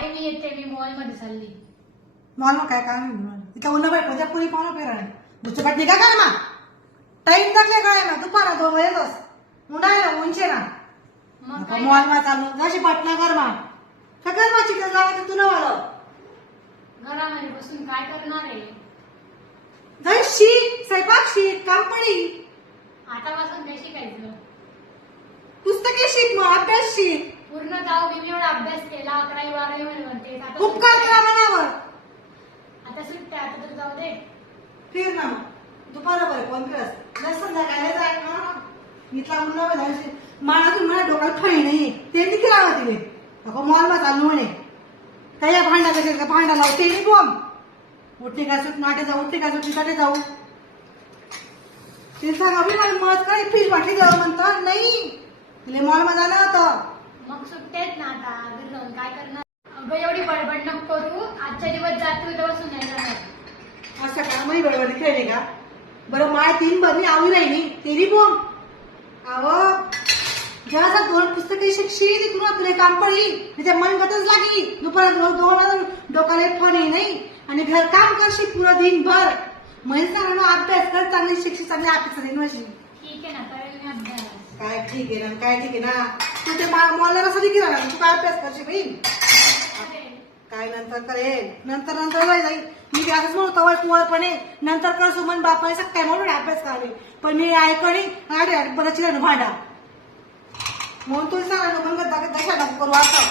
आई मी येते, मी मॉल मध्ये चालली. मॉल मग काय काम इथं उन्हा बाई कोणत्या पुरी पाहणं फिरायला दुसरं पाठ निघा काय मा टाईम टाकले काय ना दुपारा 2 वाजेतच उन्हा ना उंचे ना मग काय मॉल मा चालू जशी पाटला कर मा का कर मा चिकन जागा तुला वाला घरामध्ये बसून काय करणार आहे? जर शीट स्वयंपाक शीट काम पडी आतापासून काय शिकायचं? पुस्तके शीट मग अभ्यास शीट पूर्ण गाव मी एवढा अभ्यास केला, 11वी 12वी मध्ये म्हणते. आता उपकार करा मनावर आता सुट्ट्या, आता तर जाऊ दे. फिर ना मग दुपारा बरं कोण फिरस जर संध्याकाळी जाय ना इथला मुलगा जायचे मला तुम्ही मला डोक्यात फळी नाही ते किती लावा तिने अगं मॉल मा चालू म्हणे काय या भांडा कसे का भांडा लावू ते नाही बॉम्ब उठणे काय सुट नाटे जाऊ उठणे काय सुट नाटे जाऊ ते सांगा मी मला मत काय फीस वाटली जाऊ म्हणता नाही तिला मॉल मध्ये जाणं होतं. मग सुट्ट्यात ना आता घरी जाऊन काय करणार? अगं एवढी बडबड नको करू. आजच्या दिवस जाते उद्या बसून नाही जाणार. असं का मग बरोबर खेळले का बरं माय 3 बरणी आवी राहिली तेरी बोम अव जेव्हा 2 पुस्तके शिक्षी तुला तुला काम पडी तिथे मन गतच लागी दुपारा 2 डोक्याला फणी नाही आणि घर काम करशी पुरा दिनभर म्हणजे सांगा अभ्यास कर चांगली शिक्षित चांगली अपेक्षा देईन माझी. ठीक आहे ना, करेल मी अभ्यास. काय ठीक आहे ना काय ठीक आहे ना तू ते मॉलला कसं देखील तू काय अभ्यास करशील बहीण करेल. काय नंतर करेल नंतर जाईल मी असंच म्हणतो कुवरपणे नंतर कर सुमन बापाने सकाळी म्हणून अभ्यास करावे पण मी ऐकणी अरे बरंच भांडा म्हणून तुला सांगा मग दशा नको करू आता